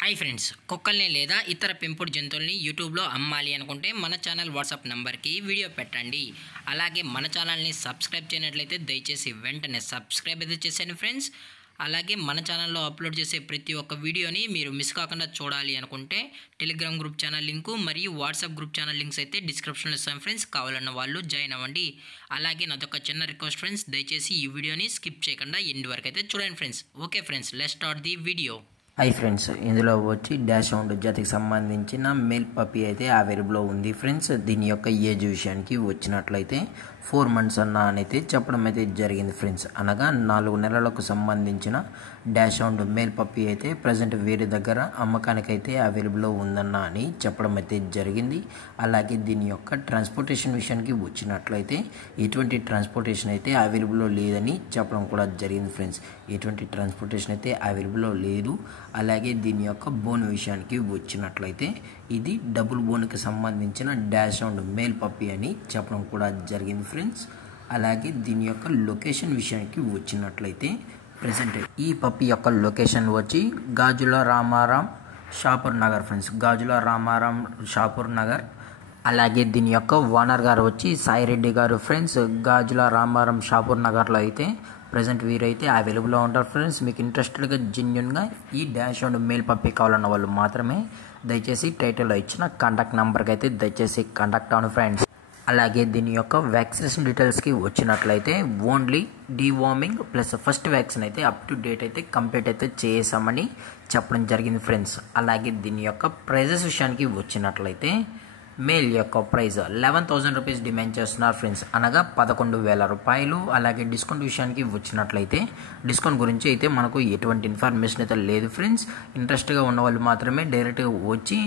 Hi friends, కుక్కల్ని లేదా ఇతర పెంపుడు జంతువుల్ని యూట్యూబ్లో అమ్మాలి అనుకుంటే మన ఛానల్ వాట్సాప్ నెంబర్కి వీడియో పెట్టండి. అలాగే మన ఛానల్ని సబ్స్క్రైబ్ చేయనట్లయితే దయచేసి వెంటనే సబ్స్క్రైబ్ అయితే చేసేయండి ఫ్రెండ్స్. అలాగే మన ఛానల్లో అప్లోడ్ చేసే ప్రతి ఒక్క వీడియోని మీరు మిస్ కాకుండా చూడాలి అనుకుంటే టెలిగ్రామ్ గ్రూప్ ఛానల్ లింకు మరియు వాట్సాప్ గ్రూప్ ఛానల్ లింక్స్ అయితే డిస్క్రిప్షన్లో ఇస్తాం ఫ్రెండ్స్. కావాలన్న వాళ్ళు జాయిన్ అవ్వండి. అలాగే నాదొక చిన్న రిక్వెస్ట్ ఫ్రెండ్స్, దయచేసి ఈ వీడియోని స్కిప్ చేయకుండా ఎండ్ వరకు అయితే చూడండి friends. Okay friends, let's start the video. Hi friends, ఇందులో వచ్చి డాష్ హౌండ్ జాతికి సంబంధించిన మేల్ పప్పీ అయితే అవైలబుల్లో ఉంది ఫ్రెండ్స్. దీని యొక్క ఏజ్ విషయానికి వచ్చినట్లయితే 4 months అన్న అయితే చెప్పడం అయితే జరిగింది ఫ్రెండ్స్. అనగా 4 నెలలకు సంబంధించిన డాష్ హౌండ్ మేల్ పప్పీ అయితే ప్రజెంట్ వీరి దగ్గర అమ్మకానికి అయితే అవైలబుల్లో ఉందన్న అని చెప్పడం అయితే జరిగింది. అలాగే దీని యొక్క ట్రాన్స్పోర్టేషన్ విషయానికి వచ్చినట్లయితే ఎటువంటి ట్రాన్స్పోర్టేషన్ అయితే అవైలబుల్లో లేదని చెప్పడం కూడా జరిగింది ఫ్రెండ్స్. ఎటువంటి ట్రాన్స్పోర్టేషన్ అయితే అవైలబుల్లో లేదు. అలాగే దీని యొక్క బోన్ విషయానికి వచ్చినట్లయితే ఇది డబుల్ బోన్కి సంబంధించిన డాష్ హౌండ్ మేల్ పప్పీ అని చెప్పడం కూడా జరిగింది ఫ్రెండ్స్. అలాగే దీని యొక్క లొకేషన్ విషయానికి వచ్చినట్లయితే ప్రజెంట్ ఈ పప్పీ యొక్క లొకేషన్ వచ్చి గాజుల రామారాం షాపూర్ నగర్ ఫ్రెండ్స్. గాజుల రామారాం షాపూర్ నగర్. అలాగే దీని యొక్క ఓనర్ గారు వచ్చి సాయిరెడ్డి గారు ఫ్రెండ్స్. గాజుల రామారాం షాపూర్ నగర్లో అయితే ప్రజెంట్ వీరైతే అవైలబుల్లో ఉంటారు ఫ్రెండ్స్. మీకు ఇంట్రెస్టెడ్గా జెన్యున్గా ఈ డాష్ హౌండ్ మేల్ పప్పీ కావాలన్న వాళ్ళు మాత్రమే దయచేసి టైటిల్లో ఇచ్చిన కాంటాక్ట్ నెంబర్కి అయితే దయచేసి కాంటాక్ట్ అవ్వండి ఫ్రెండ్స్. అలాగే దీని యొక్క వ్యాక్సినేషన్ డీటెయిల్స్కి వచ్చినట్లయితే only deworming plus first vaccine అయితే అప్ టు డేట్ అయితే కంప్లీట్ అయితే చేసామని చెప్పడం జరిగింది ఫ్రెండ్స్. అలాగే దీని యొక్క ప్రైజెస్ విషయానికి వచ్చినట్లయితే మేల్ యొక్క ప్రైస్ 11,000 రూపీస్ డిమాండ్ చేస్తున్నారు ఫ్రెండ్స్, అనగా 11,000 రూపాయలు. అలాగే డిస్కౌంట్ విషయానికి వచ్చినట్లయితే డిస్కౌంట్ గురించి అయితే మనకు ఎటువంటి ఇన్ఫర్మేషన్ అయితే లేదు ఫ్రెండ్స్. ఇంట్రెస్ట్గా ఉన్న వాళ్ళు మాత్రమే డైరెక్ట్గా వచ్చి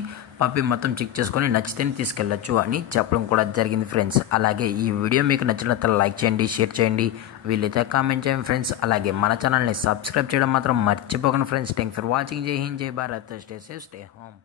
పప్పీ మొత్తం చెక్ చేసుకొని నచ్చితేనే తీసుకెళ్ళచ్చు అని చెప్పడం కూడా జరిగింది ఫ్రెండ్స్. అలాగే ఈ వీడియో మీకు నచ్చినట్లయితే లైక్ చేయండి, షేర్ చేయండి, వీళ్ళైతే కామెంట్ చేయండి ఫ్రెండ్స్. అలాగే మన ఛానల్ని సబ్స్క్రైబ్ చేయడం మాత్రం మర్చిపోకండి ఫ్రెండ్స్. Thanks for watching. జై హింద్, జై Bharat, stay safe, stay home.